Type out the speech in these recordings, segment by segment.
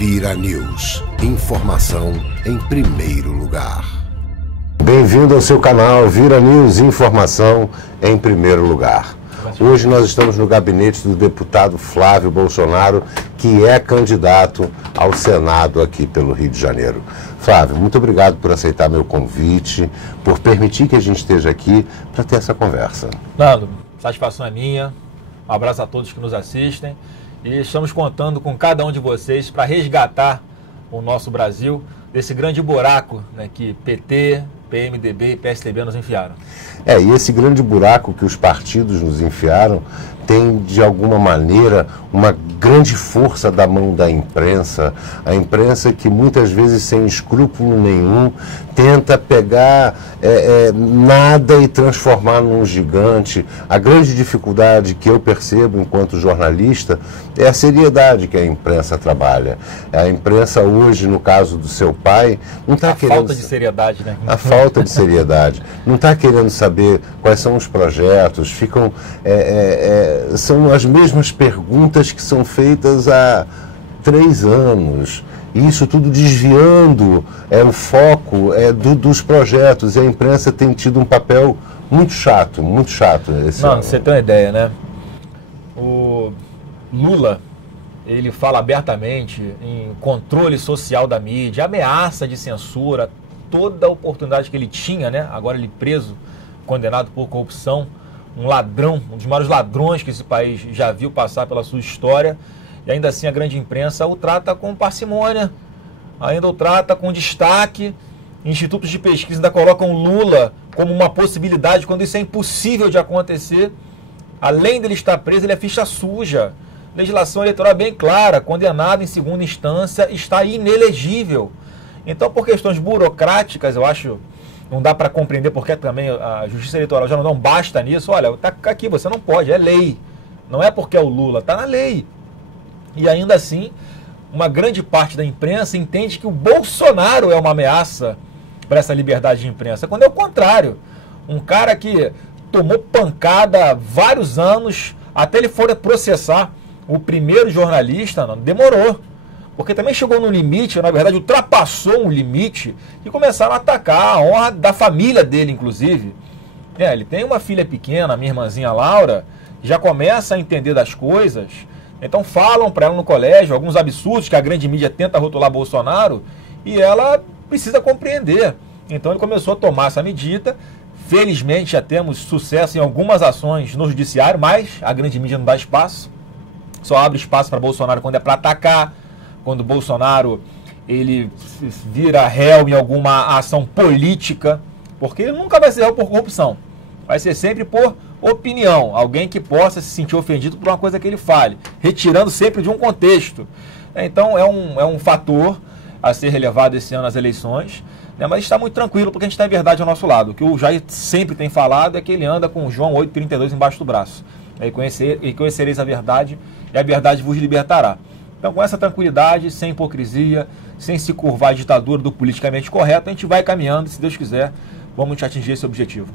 Vira News. Informação em primeiro lugar. Bem-vindo ao seu canal Vira News, informação em primeiro lugar. Hoje nós estamos no gabinete do deputado Flávio Bolsonaro, que é candidato ao Senado aqui pelo Rio de Janeiro. Flávio, muito obrigado por aceitar meu convite, por permitir que a gente esteja aqui para ter essa conversa. Nando, satisfação é minha. Um abraço a todos que nos assistem. E estamos contando com cada um de vocês para resgatar o nosso Brasil desse grande buraco, né, que PT, PMDB e PSDB nos enfiaram. E esse grande buraco que os partidos nos enfiaram tem, de alguma maneira, uma grande força da mão da imprensa. A imprensa que muitas vezes, sem escrúpulo nenhum, tenta pegar nada e transformar num gigante. A grande dificuldade que eu percebo enquanto jornalista é a seriedade que a imprensa trabalha. A imprensa hoje, no caso do seu pai, não está querendo... A falta de seriedade, né? A falta de seriedade. Não está querendo saber quais são os projetos, ficam... são as mesmas perguntas que são feitas há 3 anos. E isso tudo desviando o foco dos projetos. E a imprensa tem tido um papel muito chato esse ano. Você tem uma ideia, né? O Lula, ele fala abertamente em controle social da mídia, ameaça de censura, toda a oportunidade que ele tinha, né? Agora ele preso, condenado por corrupção, um ladrão, um dos maiores ladrões que esse país já viu passar pela sua história, e ainda assim a grande imprensa o trata com parcimônia, ainda o trata com destaque. Institutos de pesquisa ainda colocam Lula como uma possibilidade, quando isso é impossível de acontecer. Além dele estar preso, ele é ficha suja. Legislação eleitoral é bem clara, condenado em segunda instância, está inelegível. Então, por questões burocráticas, eu acho... Não dá para compreender porque também a Justiça Eleitoral já não basta nisso. Olha, tá aqui, você não pode, é lei. Não é porque é o Lula, tá na lei. E ainda assim, uma grande parte da imprensa entende que o Bolsonaro é uma ameaça para essa liberdade de imprensa, quando é o contrário. Um cara que tomou pancada há vários anos, até ele for processar o primeiro jornalista, não, demorou. Porque também chegou no limite, na verdade ultrapassou um limite, e começaram a atacar a honra da família dele, inclusive. Ele tem uma filha pequena, a minha irmãzinha Laura, já começa a entender das coisas. Então falam para ela no colégio alguns absurdos que a grande mídia tenta rotular Bolsonaro, e ela precisa compreender. Então ele começou a tomar essa medida. Felizmente já temos sucesso em algumas ações no judiciário, mas a grande mídia não dá espaço. Só abre espaço para Bolsonaro quando é para atacar, quando o Bolsonaro ele vira réu em alguma ação política, porque ele nunca vai ser réu por corrupção, vai ser sempre por opinião, alguém que possa se sentir ofendido por uma coisa que ele fale, retirando sempre de um contexto. Então é um fator a ser relevado esse ano nas eleições, né? Mas está muito tranquilo, porque a gente tem a verdade ao nosso lado. O que o Jair sempre tem falado é que ele anda com o João 8,32 embaixo do braço. E conhecereis a verdade, e a verdade vos libertará. Então, com essa tranquilidade, sem hipocrisia, sem se curvar à ditadura do politicamente correto, a gente vai caminhando, e, se Deus quiser, vamos atingir esse objetivo.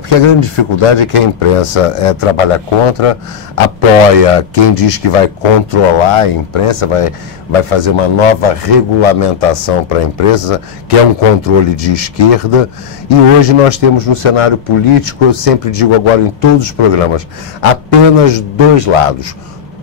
Porque a grande dificuldade é que a imprensa trabalha contra, apoia quem diz que vai controlar a imprensa, vai fazer uma nova regulamentação para a imprensa, que é um controle de esquerda, e hoje nós temos no cenário político, eu sempre digo agora em todos os programas, apenas 2 lados,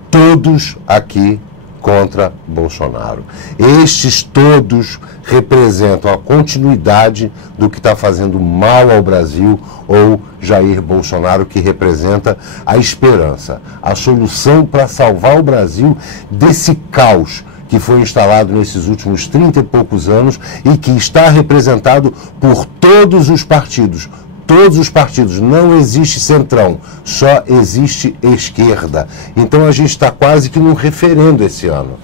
todos aqui contra Bolsonaro. Estes todos representam a continuidade do que está fazendo mal ao Brasil, ou Jair Bolsonaro, que representa a esperança, a solução para salvar o Brasil desse caos que foi instalado nesses últimos 30 e poucos anos e que está representado por todos os partidos. Todos os partidos, não existe centrão, só existe esquerda. Então a gente está quase que num referendo esse ano.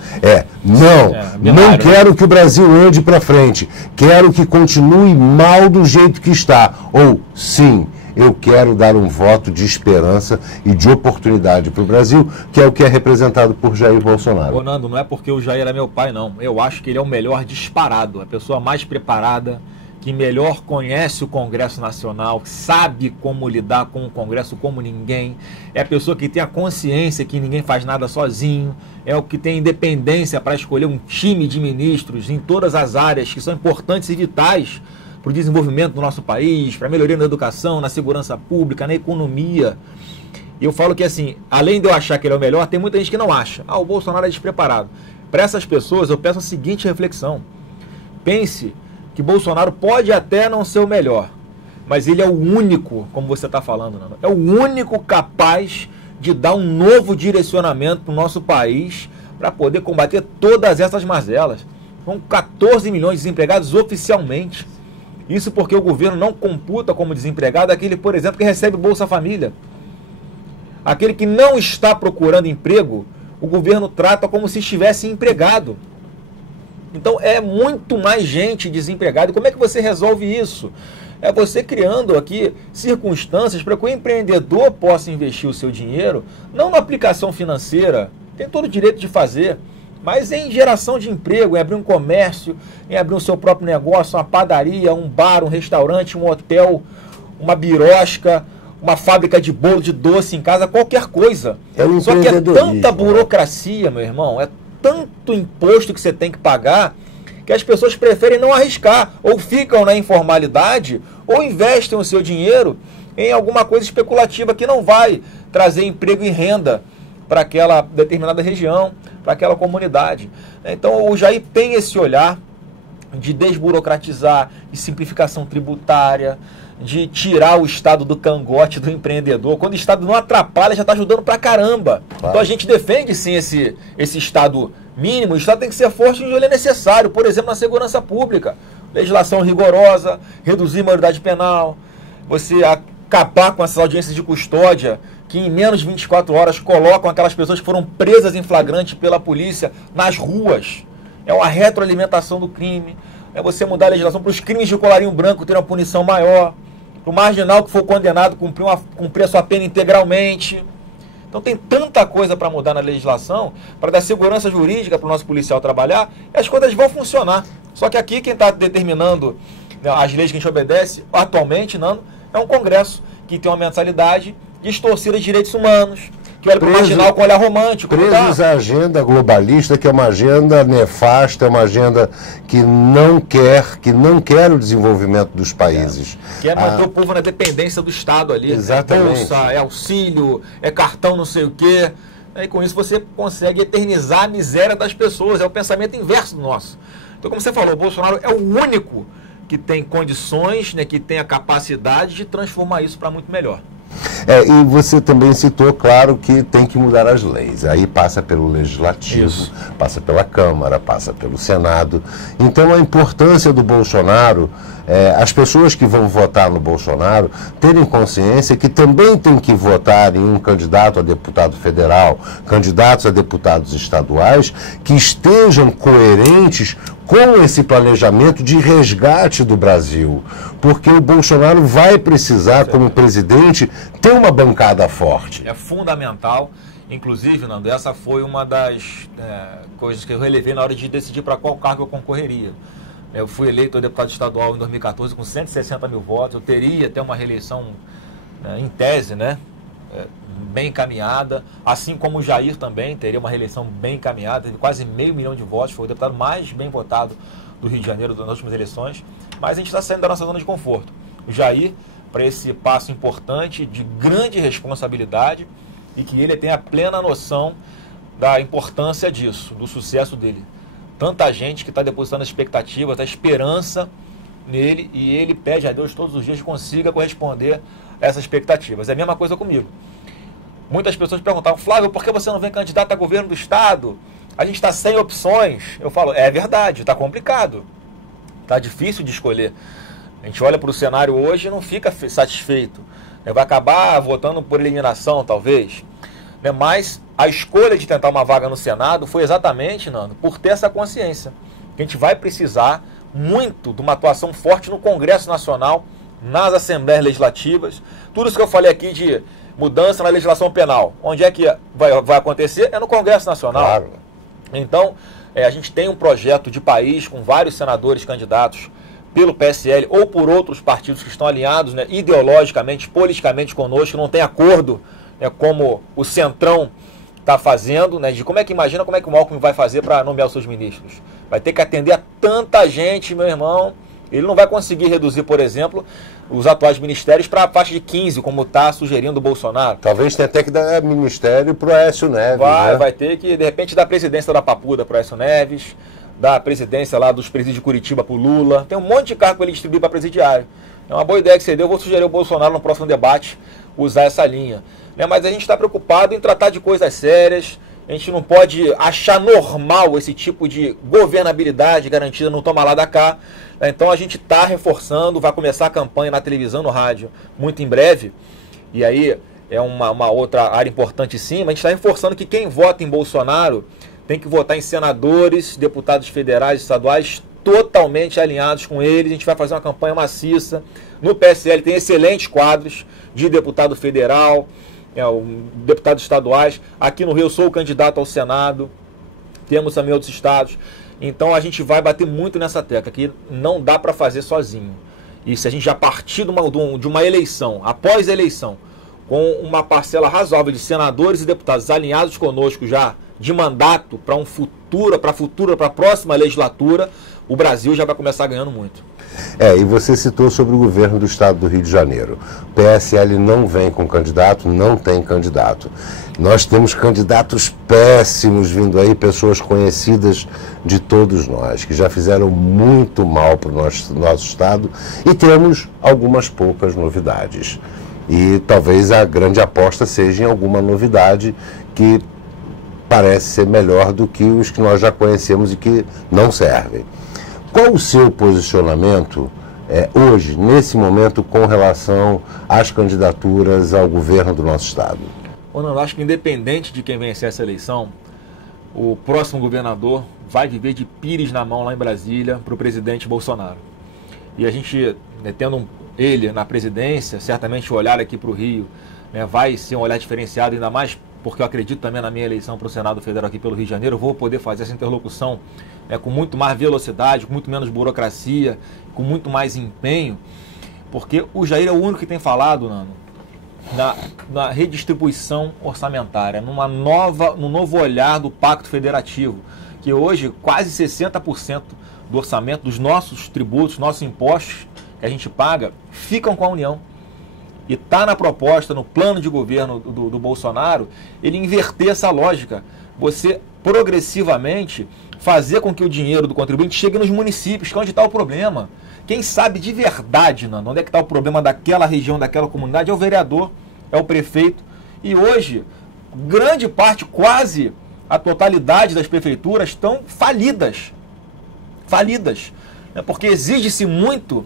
Não quero que o Brasil ande para frente, quero que continue mal do jeito que está. Ou, sim, eu quero dar um voto de esperança e de oportunidade para o Brasil, que é o que é representado por Jair Bolsonaro. Ô, Nando, não é porque o Jair é meu pai, não. Eu acho que ele é o melhor disparado, a pessoa mais preparada que melhor conhece o Congresso Nacional, sabe como lidar com o Congresso como ninguém, é a pessoa que tem a consciência que ninguém faz nada sozinho, é o que tem independência para escolher um time de ministros em todas as áreas que são importantes e vitais para o desenvolvimento do nosso país, para a melhoria na educação, na segurança pública, na economia. E eu falo que, assim, além de eu achar que ele é o melhor, tem muita gente que não acha. O Bolsonaro é despreparado. Para essas pessoas, eu peço a seguinte reflexão. Pense que Bolsonaro pode até não ser o melhor, mas ele é o único, como você está falando, Nando, é o único capaz de dar um novo direcionamento para o nosso país para poder combater todas essas mazelas. São 14 milhões de desempregados oficialmente. Isso porque o governo não computa como desempregado aquele, por exemplo, que recebe Bolsa Família. Aquele que não está procurando emprego, o governo trata como se estivesse empregado. Então é muito mais gente desempregada. E como é que você resolve isso? É você criando aqui circunstâncias para que o empreendedor possa investir o seu dinheiro, não na aplicação financeira, tem todo o direito de fazer, mas em geração de emprego, em abrir um comércio, em abrir o seu próprio negócio, uma padaria, um bar, um restaurante, um hotel, uma birosca, uma fábrica de bolo, de doce em casa, qualquer coisa. Só que é tanta burocracia, meu irmão, é tanto imposto que você tem que pagar, que as pessoas preferem não arriscar, ou ficam na informalidade, ou investem o seu dinheiro em alguma coisa especulativa que não vai trazer emprego e renda para aquela determinada região, para aquela comunidade. Então o Jair tem esse olhar de desburocratizar, de simplificação tributária, de tirar o Estado do cangote do empreendedor. Quando o Estado não atrapalha, já está ajudando pra caramba. Claro. Então a gente defende sim esse Estado mínimo. O Estado tem que ser forte onde ele é necessário. Por exemplo, na segurança pública. Legislação rigorosa, reduzir a maioridade penal, você acabar com essas audiências de custódia que em menos de 24 horas colocam aquelas pessoas que foram presas em flagrante pela polícia nas ruas. É uma retroalimentação do crime. É você mudar a legislação para os crimes de colarinho branco ter uma punição maior. Para o marginal que for condenado cumprir a sua pena integralmente. Então tem tanta coisa para mudar na legislação, para dar segurança jurídica para o nosso policial trabalhar, e as coisas vão funcionar. Só que aqui quem está determinando as leis que a gente obedece, atualmente, Nando, é um Congresso que tem uma mensalidade distorcida de direitos humanos, que olha para o marginal com olhar romântico. Presos à agenda globalista, que é uma agenda nefasta, é uma agenda que não quer o desenvolvimento dos países. Quer manter o povo na dependência do Estado ali. Exatamente. É bolsa, é auxílio, é cartão não sei o quê. E com isso você consegue eternizar a miséria das pessoas. É o pensamento inverso do nosso. Então, como você falou, o Bolsonaro é o único que tem condições, que tem a capacidade de transformar isso para muito melhor. E você também citou, claro, que tem que mudar as leis. Aí passa pelo Legislativo, isso, passa pela Câmara, passa pelo Senado. Então a importância do Bolsonaro, as pessoas que vão votar no Bolsonaro terem consciência que também tem que votar em um candidato a deputado federal, candidatos a deputados estaduais, que estejam coerentes com esse planejamento de resgate do Brasil, porque o Bolsonaro vai precisar, como presidente, ter uma bancada forte. É fundamental, inclusive, Nando, essa foi uma das coisas que eu relevei na hora de decidir para qual cargo eu concorreria. Eu fui eleito deputado estadual em 2014 com 160 mil votos, eu teria até uma reeleição em tese, bem encaminhada, assim como o Jair também teria uma reeleição bem encaminhada, teve quase 500 mil de votos, foi o deputado mais bem votado do Rio de Janeiro nas últimas eleições, mas a gente está saindo da nossa zona de conforto. O Jair, para esse passo importante, de grande responsabilidade, e que ele tenha plena noção da importância disso, do sucesso dele. Tanta gente que está depositando expectativa, está esperança nele, e ele pede a Deus todos os dias que consiga corresponder a essas expectativas. É a mesma coisa comigo. Muitas pessoas perguntavam, Flávio, por que você não vem candidato a governo do Estado? A gente está sem opções. Eu falo, é verdade, está complicado. Está difícil de escolher. A gente olha para o cenário hoje e não fica satisfeito. Vai acabar votando por eliminação, talvez. Mas a escolha de tentar uma vaga no Senado foi exatamente, Nando, por ter essa consciência. Que a gente vai precisar muito de uma atuação forte no Congresso Nacional, nas Assembleias Legislativas. Tudo isso que eu falei aqui de mudança na legislação penal, onde é que vai acontecer? É no Congresso Nacional. Claro. Então, a gente tem um projeto de país com vários senadores candidatos pelo PSL ou por outros partidos que estão alinhados, né, ideologicamente, politicamente conosco, não tem acordo, né, como o Centrão está fazendo, né, de como é que o Alckmin vai fazer para nomear os seus ministros. Vai ter que atender a tanta gente, meu irmão. Ele não vai conseguir reduzir, por exemplo, os atuais ministérios para a faixa de 15, como está sugerindo o Bolsonaro. Talvez tenha até que dar ministério para o Aécio Neves. Vai ter que, de repente, dar a presidência da Papuda para o Aécio Neves, dar a presidência lá dos presídios de Curitiba para o Lula. Tem um monte de cargo para ele distribuir para presidiário. É uma boa ideia que você deu. Eu vou sugerir ao Bolsonaro no próximo debate usar essa linha. Mas a gente está preocupado em tratar de coisas sérias. A gente não pode achar normal esse tipo de governabilidade garantida no toma lá da cá. Então a gente está reforçando, vai começar a campanha na televisão, no rádio, muito em breve. E aí é uma outra área importante sim, mas a gente está reforçando que quem vota em Bolsonaro tem que votar em senadores, deputados federais, estaduais, totalmente alinhados com eles. A gente vai fazer uma campanha maciça. No PSL tem excelentes quadros de deputado federal, deputados estaduais. Aqui no Rio eu sou o candidato ao Senado, temos também outros estados. Então a gente vai bater muito nessa tecla, que não dá para fazer sozinho. E se a gente já partir de uma eleição, após a eleição, com uma parcela razoável de senadores e deputados alinhados conosco já de mandato para a próxima legislatura, o Brasil já vai começar ganhando muito. E você citou sobre o governo do estado do Rio de Janeiro. O PSL não vem com candidato, não tem candidato. Nós temos candidatos péssimos vindo aí, pessoas conhecidas de todos nós, que já fizeram muito mal para o nosso estado, e temos algumas poucas novidades. E talvez a grande aposta seja em alguma novidade que parece ser melhor do que os que nós já conhecemos e que não servem. Qual o seu posicionamento hoje, nesse momento, com relação às candidaturas ao governo do nosso estado? Eu acho que independente de quem vencer essa eleição, o próximo governador vai viver de pires na mão lá em Brasília para o presidente Bolsonaro. E a gente, tendo ele na presidência, certamente o olhar aqui para o Rio vai ser um olhar diferenciado, ainda mais porque eu acredito também na minha eleição para o Senado Federal aqui pelo Rio de Janeiro. Eu vou poder fazer essa interlocução com muito mais velocidade, com muito menos burocracia, com muito mais empenho, porque o Jair é o único que tem falado, Nano, na redistribuição orçamentária, no novo olhar do Pacto Federativo, que hoje quase 60% do orçamento dos nossos tributos, nossos impostos que a gente paga, ficam com a União. E está na proposta, no plano de governo do Bolsonaro, ele inverter essa lógica. Você progressivamente fazer com que o dinheiro do contribuinte chegue nos municípios, que é onde está o problema. Quem sabe de verdade, Nando, onde é que está o problema daquela região, daquela comunidade, é o vereador, é o prefeito. E hoje, grande parte, quase a totalidade das prefeituras estão falidas. Falidas. Porque exige-se muito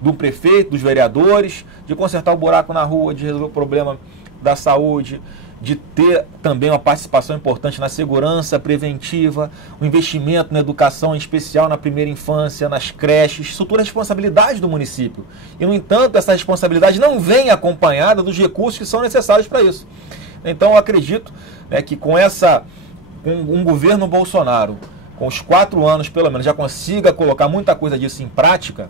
do prefeito, dos vereadores, de consertar o buraco na rua, de resolver o problema da saúde, de ter também uma participação importante na segurança preventiva, o investimento na educação, em especial na primeira infância, nas creches. Isso tudo é responsabilidade do município. E, no entanto, essa responsabilidade não vem acompanhada dos recursos que são necessários para isso. Então, eu acredito que com um governo Bolsonaro, com os 4 anos, pelo menos, já consiga colocar muita coisa disso em prática,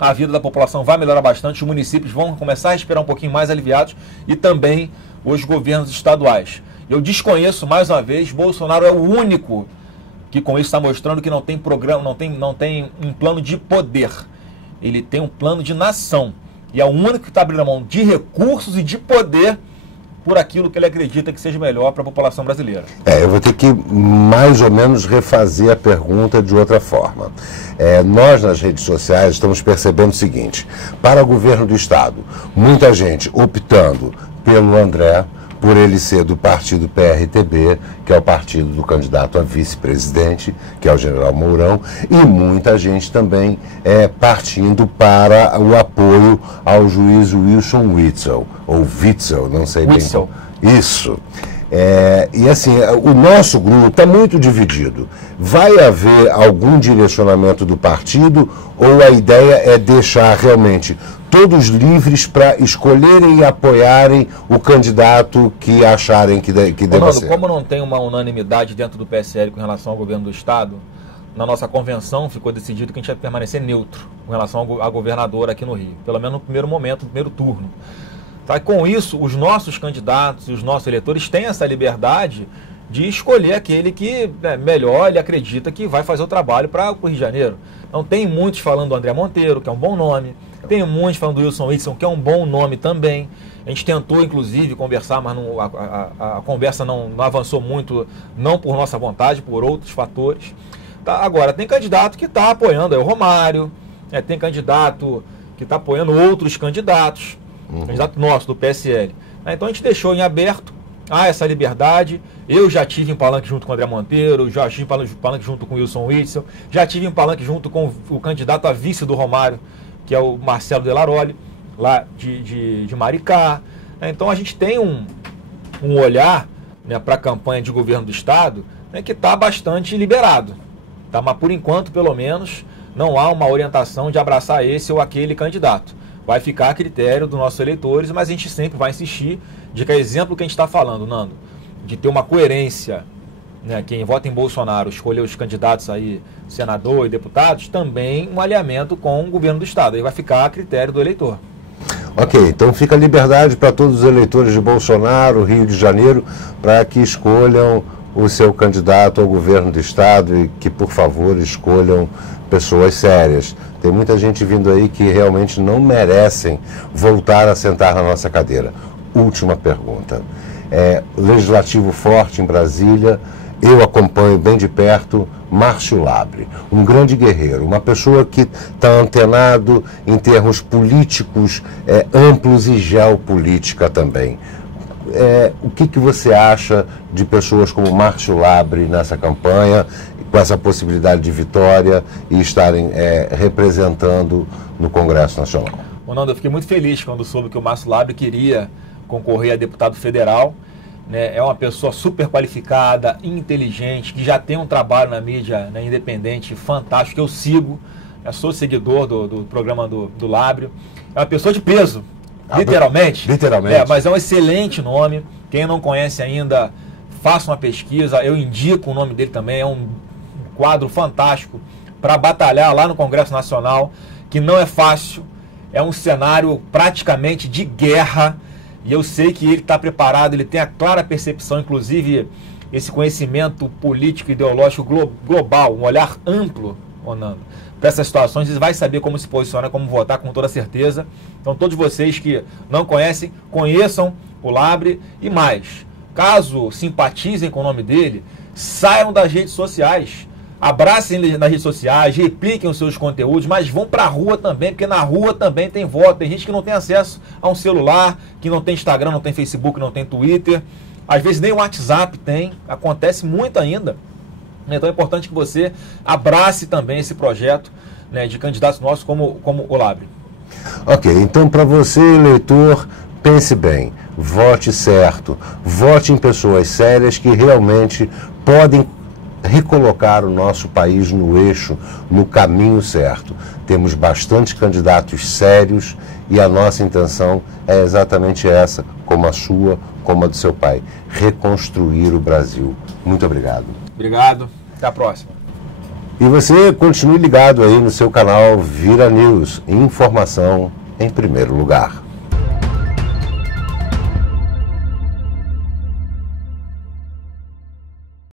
a vida da população vai melhorar bastante, os municípios vão começar a respirar um pouquinho mais aliviados e também os governos estaduais. Eu desconheço, mais uma vez, Bolsonaro é o único que com isso está mostrando que não tem programa, não tem um plano de poder. Ele tem um plano de nação. E é o único que está abrindo a mão de recursos e de poder por aquilo que ele acredita que seja melhor para a população brasileira. Eu vou ter que mais ou menos refazer a pergunta de outra forma. Nós nas redes sociais estamos percebendo o seguinte: para o governo do estado, muita gente optando pelo André, por ele ser do partido PRTB, que é o partido do candidato a vice-presidente, que é o general Mourão, e muita gente também partindo para o apoio ao juiz Wilson Witzel, ou Witzel, não sei bem. Witzel. Isso. E assim, o nosso grupo está muito dividido. Vai haver algum direcionamento do partido ou a ideia é deixar realmente todos livres para escolherem e apoiarem o candidato que acharem que deva ser? Como não tem uma unanimidade dentro do PSL com relação ao governo do estado, na nossa convenção ficou decidido que a gente ia permanecer neutro com relação a governador aqui no Rio, pelo menos no primeiro momento, no primeiro turno. Tá? Com isso, os nossos candidatos e os nossos eleitores têm essa liberdade de escolher aquele que melhor ele acredita que vai fazer o trabalho para o Rio de Janeiro. Então tem muitos falando do André Monteiro, que é um bom nome, tem muitos falando do Wilson Witzel, que é um bom nome também. A gente tentou, inclusive, conversar, mas a conversa não avançou muito, não por nossa vontade, por outros fatores. Tá? Agora, tem candidato que está apoiando o Romário, tem candidato que está apoiando outros candidatos, candidato nosso, do PSL. Então a gente deixou em aberto essa liberdade. Eu já tive em palanque junto com o André Monteiro, já tive em palanque junto com o Wilson Witzel, já tive em palanque junto com o candidato a vice do Romário, que é o Marcelo Delaroli, lá de Maricá. Então a gente tem um olhar, né, para a campanha de governo do Estado, né, que está bastante liberado. Tá? Mas por enquanto, pelo menos, não há uma orientação de abraçar esse ou aquele candidato. Vai ficar a critério dos nossos eleitores, mas a gente sempre vai insistir de que é exemplo que a gente está falando, Nando, de ter uma coerência, né, quem vota em Bolsonaro escolher os candidatos aí, senador e deputados, também um alinhamento com o governo do Estado. Aí vai ficar a critério do eleitor. Ok, então fica a liberdade para todos os eleitores de Bolsonaro, Rio de Janeiro, para que escolham o seu candidato ao governo do Estado e que, por favor, escolham pessoas sérias. Tem muita gente vindo aí que realmente não merecem voltar a sentar na nossa cadeira. Última pergunta. Legislativo forte em Brasília, eu acompanho bem de perto Márcio Labre, um grande guerreiro, uma pessoa que está antenado em termos políticos amplos e geopolítica também. O que você acha de pessoas como Márcio Labre nessa campanha, com essa possibilidade de vitória e estarem representando no Congresso Nacional? Nando, eu fiquei muito feliz quando soube que o Márcio Labre queria concorrer a deputado federal. Né? É uma pessoa super qualificada, inteligente, que já tem um trabalho na mídia, né, independente fantástico, que eu sigo, sou seguidor do programa do Lábrio. É uma pessoa de peso, literalmente. Literalmente. Mas é um excelente nome. Quem não conhece ainda, faça uma pesquisa. Eu indico o nome dele também. É um quadro fantástico para batalhar lá no Congresso Nacional, que não é fácil. É um cenário praticamente de guerra. E eu sei que ele está preparado, ele tem a clara percepção, inclusive esse conhecimento político, ideológico global, um olhar amplo, Nando, para essas situações. Ele vai saber como se posiciona, como votar, com toda certeza. Então todos vocês que não conhecem, conheçam o Labre e mais. Caso simpatizem com o nome dele, saiam das redes sociais. Abracem ele nas redes sociais, repliquem os seus conteúdos, mas vão para a rua também, porque na rua também tem voto. Tem gente que não tem acesso a um celular, que não tem Instagram, não tem Facebook, não tem Twitter. Às vezes nem o WhatsApp tem, acontece muito ainda. Então é importante que você abrace também esse projeto, né, de candidatos nossos como o Labre. Ok, então para você, eleitor, pense bem, vote certo, vote em pessoas sérias que realmente podem recolocar o nosso país no eixo, no caminho certo. Temos bastante candidatos sérios e a nossa intenção é exatamente essa, como a sua, como a do seu pai, reconstruir o Brasil. Muito obrigado. Obrigado, até a próxima. E você continue ligado aí no seu canal Vira News, informação em primeiro lugar.